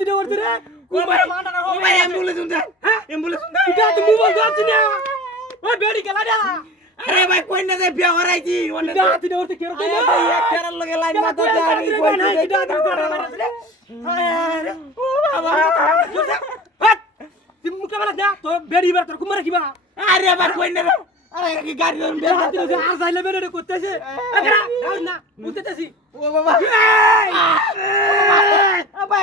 দিনে ওর রে ও ভাই অ্যাম্বুলেন্স উঠে হ্যাঁ অ্যাম্বুলেন্স উঠে এটা তো মোবাইল যাচ্ছে না ওই বেড়ি গেলা না আরে ভাই কই না দে বিয়া হরাইছি ওনে এটা দিনে ওর কেরো আরে ভাই এক ফেরার লগে লাইন মাথা দে আমি কই দে ও বাবা তুমি মুখে বলা না তো বেড়ি বার তোর কুমার কিবা আরে ভাই কই না আরে কি গাড়ি ধরুন বিয়া হাতে ধরে আর যাইলে বেড়ে করতেছে আরে না উঠতেছি ও বাবা ভাই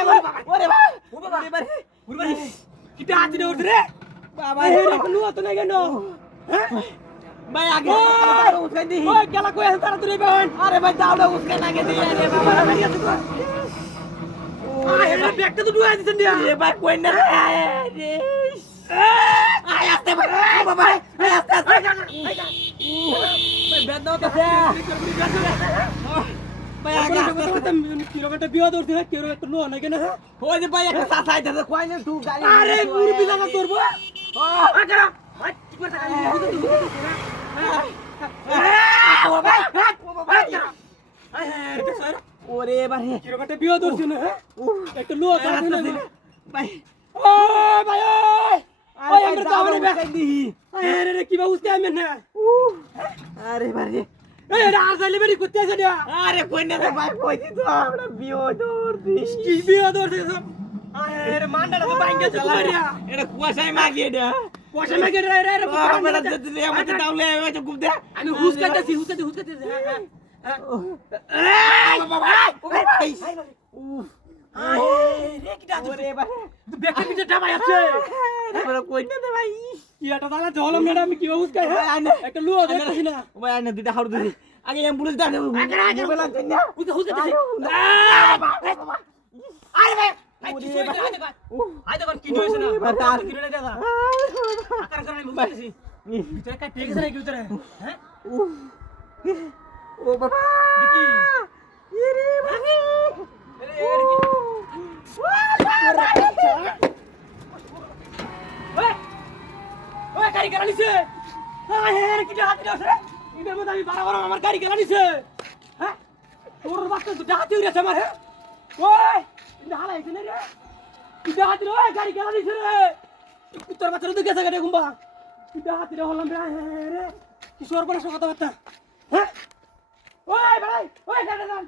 ওরে বাবা ও বাবা উড়বাড়ি কিটা হাতে ওর রে বাবা এই রাখলু তো না কেন হ্যাঁ ভাই আগে উঠে দি ওই গেলা কই আছে তারা তুই বেন আরে ভাই দাওড়া উঠে নাগে দি আরে বাবা আরে ব্যাগটা তো ডুয়াই দিছেন দিয়া এ ভাই কই না রে আয় আসতে ভাই ও বাবা আয় আসতে আসতে ভাই বেদ দাও তো ভাই আগে আসতে কিলোমিটার বিয়া দৌড়তে হয় কেউ একটা নো না কেন ওই যে ভাই একটা সাসাই দে কই না তুই গাড়ি আরে মুরবি জায়গা করবো ও আগরা হাত কি করতে ও ভাই স্যার ওরে ভাই কিলোমিটার বিয়া দৌড়ছে না একটা নো আছে না ভাই ও ভাই ওই আমরা দাওড়া দাওড়ে উঠে দি আরে রে কি বা উস্তে আমি না আরে ভাই এই এটা আর যাইলে বেরি করতে আছে না আরে কই না রে ভাই কই দি তো আমরা বিও দৌড় দিস কি বিয়া দৌড়ছে সব আরে মান্ডাটা তো বাইঙ্গে চলা রে এটা কুয়াশায় মাগিয়ে দে পয়সা মেকে রে রে আমরা যদি আমাকে দাওলে আমাকে গুপ দে আমি হুসকাতেছি বাবা ভাই রে কি দাদু ওরে ভাই বেকে পিছে ডাবাই আছে আমরা কই না রে ভাই কি এটা তালা ঝলম না আমি কি হুসকাই একটা লুয়া দেখতেছি না ভাই আনে দুইটা হাড় দিছি আগে অ্যাম্বুলেন্স দা দেব মোবাইল আনছেন না হুসকাতেছি আরে ভাই ভাই কি হইছে আই দেখুন কি হইছে না কি রে দাদা আকার করে আমি হুসকাতেছি ভিতরে কাই পেয়ে গেছে না কি ভিতরে হ্যাঁ ও বাবা কি ইরে ভাই ওই গাড়ি কেন নিছে আরে কি হাতে আছে ইদের মধ্যে আমি বারবার আমার গাড়ি কেন নিছে হ্যাঁ তোর বাচ্চা তো হাতে উড়েছে আমার হ্যাঁ ওই ইন্দা হালা এখানে রে ইন্দা হাতে ওই গাড়ি কেন নিছে রে তোর বাচ্চা তো গেছে গাড়ি গুম্বা ইন্দা হাতে রে হলাম রে কি সর করে কথা বার্তা হ্যাঁ ওই ভাই ওই গাড়ি দান